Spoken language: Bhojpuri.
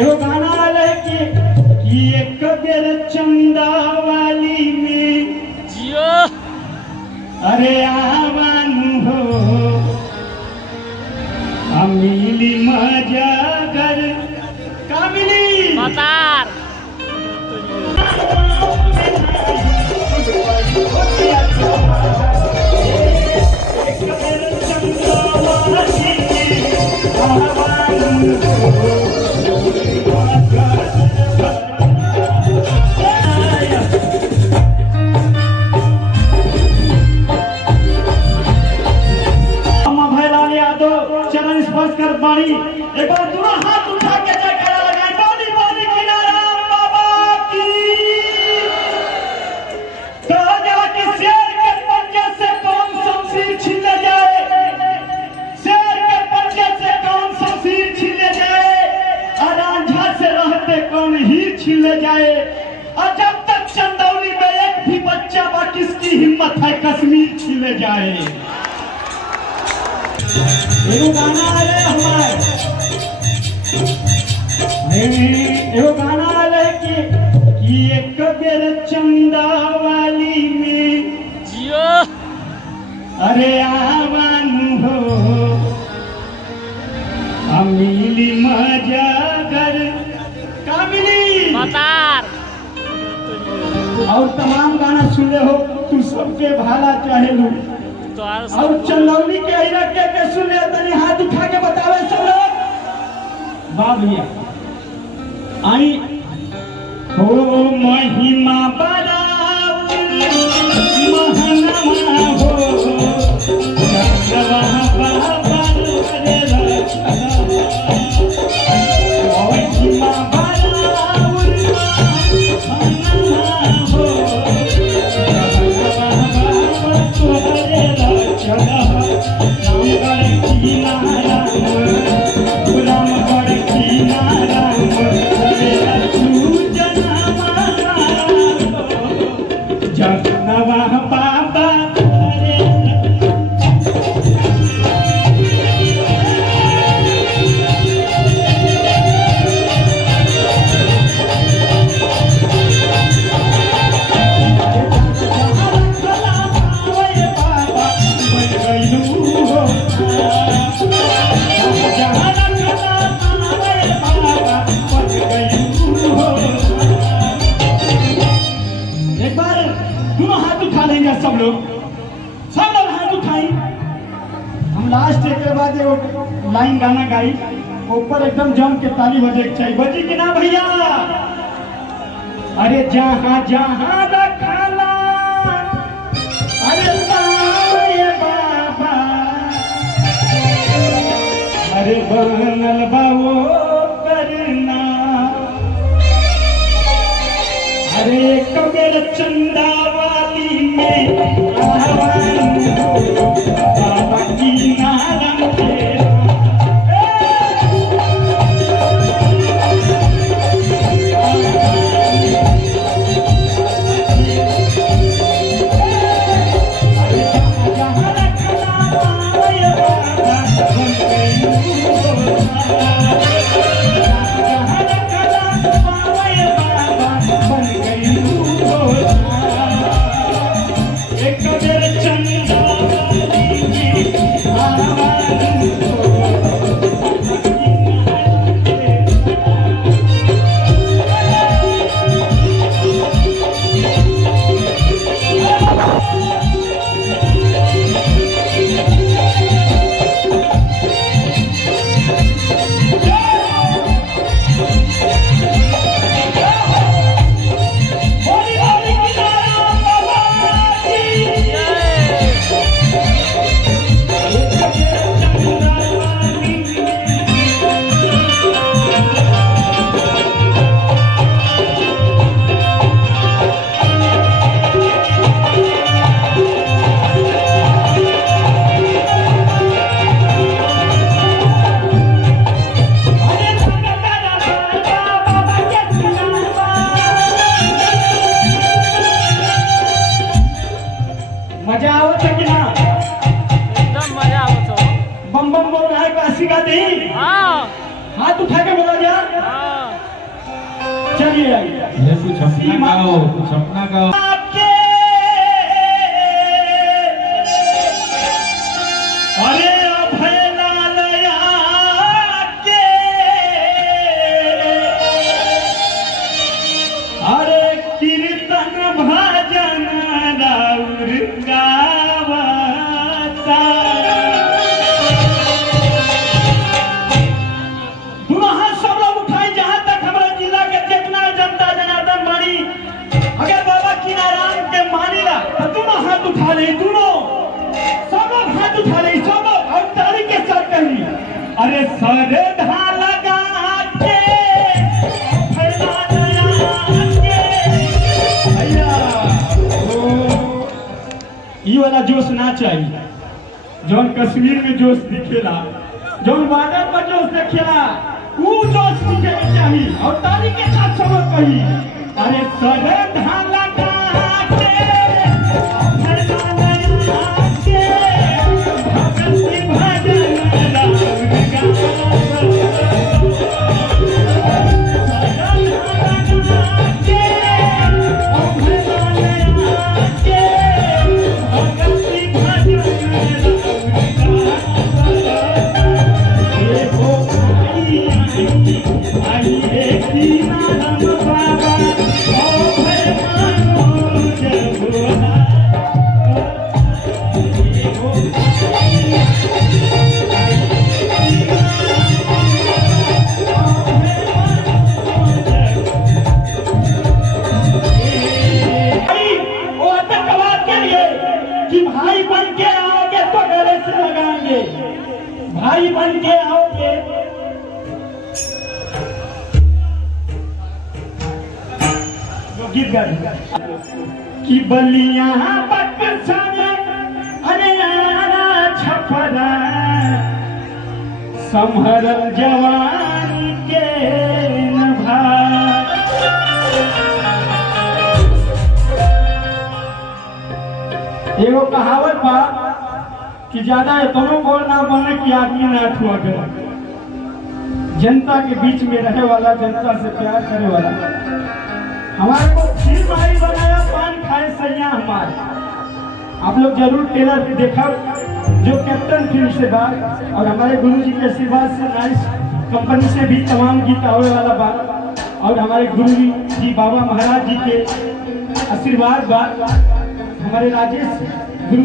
एगो गाना वाले कि एक बेर चंदा वाली में जियो अरे आवान हो मिली मजा कर का मिली बतार एक बेर चंदा वाली में आवान हो चरण स्पर्श कर बाणी एक बार दोनों हाथ उठा के जयकारा लगाएं बाणी बाणी किनारा बाबा की कहा गया कि शेर के पंजे से कौन शमशीर छीन ले जाए शेर के पंजे से कौन शमशीर छीन ले जाए और रांझा से रहते कौन हीर छीन ले जाए और जब तक चंदौली में एक भी बच्चा बा किसकी हिम्मत है कश्मीर छीन ले जाए एगो गाना आले हमारे एगो गाना आले कि एक बेर चंदा वाली में जियो अरे आवान हो मिली मजा कर का मिली बतार और तमाम गाना सुने हो तू सबके भाला चाहे लू तो और चंदौली के इलाके के सुने तनी हाथ उठा के बतावे सब लोग वाह भैया आई हो महिमा बराबर महनमा हो जगवा बाबर रे महिमा बराबर महनमा हो जगवा बाबर तोहरे सब लोग हाथ उठाई हम लास्ट एक के बाद एगो लाइन गाना गाई ऊपर एकदम जम के ताली बजे के चाहिए बजी कि ना भैया अरे जहाँ जहाँ रखाला अरे साए बाबा अरे बनल बाबो करना अरे कबीर चंदा वाली में बाबा की नारंग कुछ अपना गाओ, कुछ अपना गाओ। अरे अभयलालया के, अरे कीर्तन भजन राउर गावता। दोनों हाथ सब लोग उठाई जहां तक हमारे जिला के जितना जनता जनार्दन बाड़ी अगर बाबा की नारायण के मानीला तो दोनों हाथ उठा ले, दोनों सब लोग हाथ उठा ले, सब लोग और ताली के साथ कही अरे सरधा लगा के भैया ये वाला जोश ना चाहिए जौन कश्मीर में जोश दिखेला, जौन बॉर्डर पर जोश दिखेला वो जोश दिखे के चाहिए और ताली के साथ सब लोग कही अरे सरधा लगा के भाई बन के आओगे तो गले से लगाएंगे, भाई बन के आओगे गीत गा कि बलिया बक्सर अरे यारा छपरा संभर जवानी के नभा। एगो कहावत बा कि ज्यादा इतनो गोल ना बने कि आदमी ना ठुआ करे, जनता के बीच में रहे वाला, जनता से प्यार करे वाला। हमारे को खीर मारी बनाया पान खाए सैया हमारे, आप लोग जरूर टेलर देखा जो कैप्टन फिल्म से बात और हमारे गुरुजी के आशीर्वाद से नाइस कंपनी से भी तमाम गीत आवे वाला बात और हमारे गुरु जी बाबा महाराज जी के आशीर्वाद बात हमारे राजेश गुरु